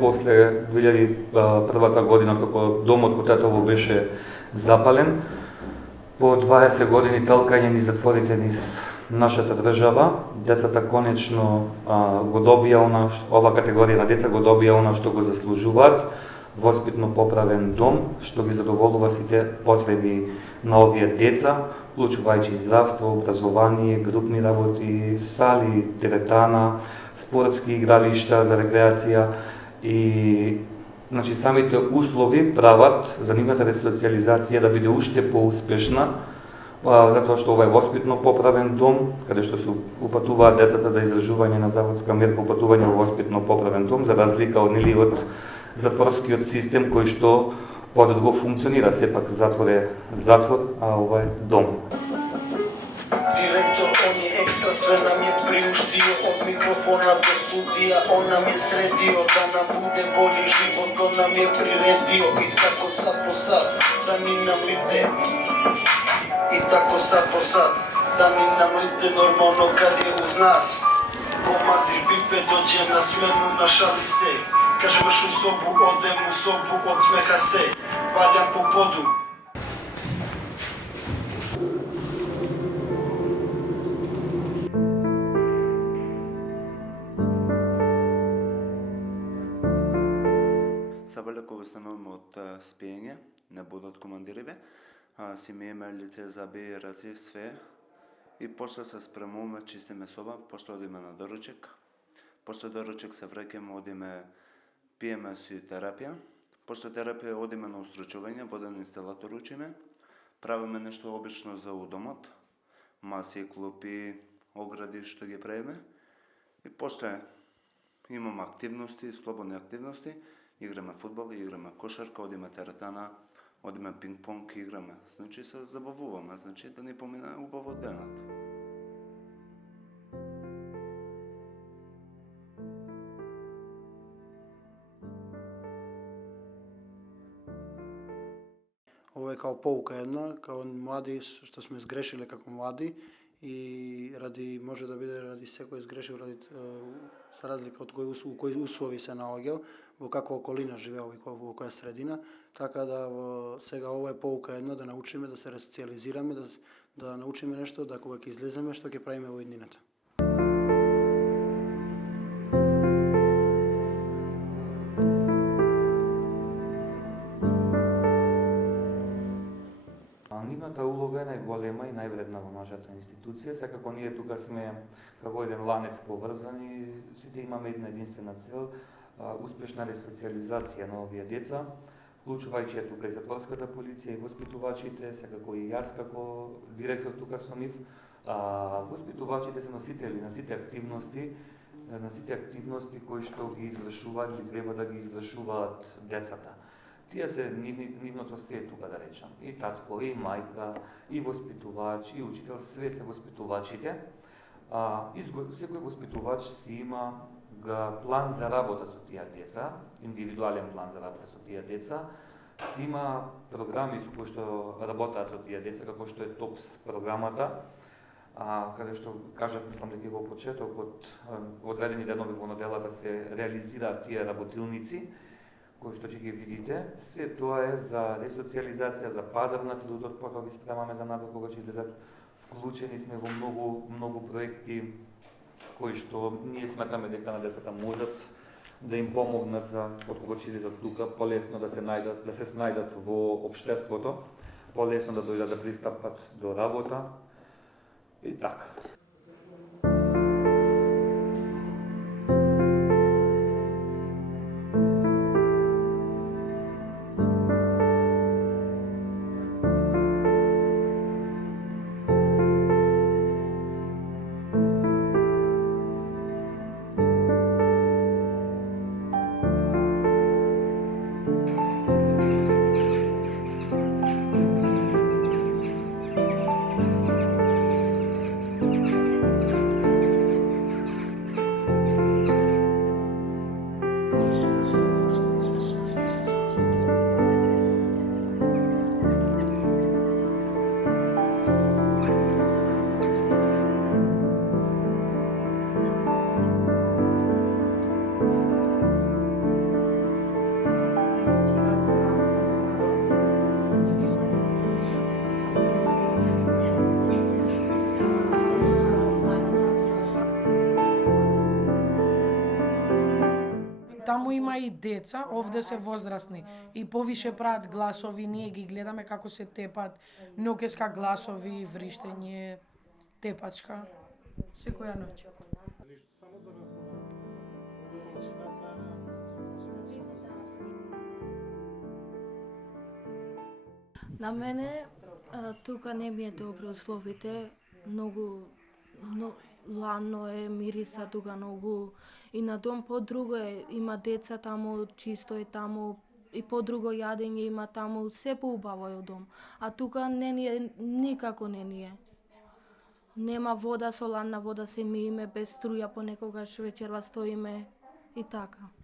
после 2001 година, како домот во татово беше запален, по 20 години талкање низ затворите низ нашата држава, децата конечно го добија ова категорија на деца го добија она што го заслужуваат, воспитно поправен дом, што ги задоволува сите потреби на овие деца, вклучувајќи здравство, образование, групни работи, сали, теретана, спортски игралишта за рекреација и самите услови прават за нивната ресоциализација да биде уште поуспешна, затоа што ова е воспитно поправен дом, каде што се упатуваат децата да издржување на заводска мерка, упатување во воспитно поправен дом, за разлика од затворскиот систем кој што подолго функционира, сепак затвор е затвор, а ова е дом. Директор, он е екстра, све нам е приуштио, од микрофона до студија, он нам е средио, да нам буде боли живот, он нам е приредио, и тако сад по сад, да ни намлите, и тако сад по сад, да ни намлите нормално каде уз нас. Команди пипе доđe на смену, нашали се, кажемеш у собу, одем у собу, одсмеха се, валјам по поду. Сабеле кога стануваме од спиење, не будат командириве, си миеме лице, заби, раци, све, и после се спремуваме, чистиме соба, после одиме на доручек, после доручек се враќаме, одиме, пиеме си терапија, после терапија одиме на устручување, воден инсталатор учиме, правиме нешто обично за у домот, маси, клупи, огради што ги правиме, и после имаме активности, слободни активности, играме фудбал, играме кошарка, одиме теретана, одиме пинг-понг, играме. Значи се забавуваме, значи да ни помине убаво денот. Ова е као поука една, као млади што сме сгрешиле како млади и може да биде ради секој сгрешил, за разлика од кои услови се наоѓал, во каква околина живеел и во која средина, така да сега ова е поука една да научиме да се ресоциализираме, да научиме нешто, да кога ќе излеземе што ќе правиме во иднината. Нивната улога е најголема и највредна во нашата институција, секако ние тука сме како еден ланец поврзани, сите имаме една единствена цел, успешна ресоциализација на овие деца, вклучувајќи тука и затворската полиција и воспитувачите, секако и јас како директор тука со нив. Воспитувачите се носители на сите активности кои што ги извршуваат или треба да ги извршуваат децата. Тие се нивното се тука, да речам. И татко, и мајка, и воспитувач, и учител, све се воспитувачите. Секој воспитувач си има план за работа со тие деца, индивидуален план за работа со тие деца, си има програми со кои што работаат со тие деца, како што е ТОПС програмата, каде што кажав, мислам дека во почетокот, одредени денови во неделата се реализираат тие работилници, кои што ќе ги видите. Се тоа е за ресоциализација, за пазар на трудот, потоа ги спремаме за напред кога ќе излезат. Вклучени сме во многу проекти кои што ние сметаме дека на децата можат да им помогнат за кога ќе излезат тука, полесно да се снајдат во општеството, полесно да дојдат да пристапат до работа и така. Таму има и деца, овде се возрастни. И повише прават гласови, ние ги гледаме како се тепат, ноќеска гласови, вриштење, тепачка, секоја ноќ. На мене тука не ми е добро условите, многу ладно е, мириса тука многу и на дом по-друго е, има деца таму, чисто е таму и по-друго јадење има таму, се поубаво е у дом. А тука не ни е, никако не ни е. Нема вода, со ладна вода се миеме, без струја понекогаш вечерва стоиме и така.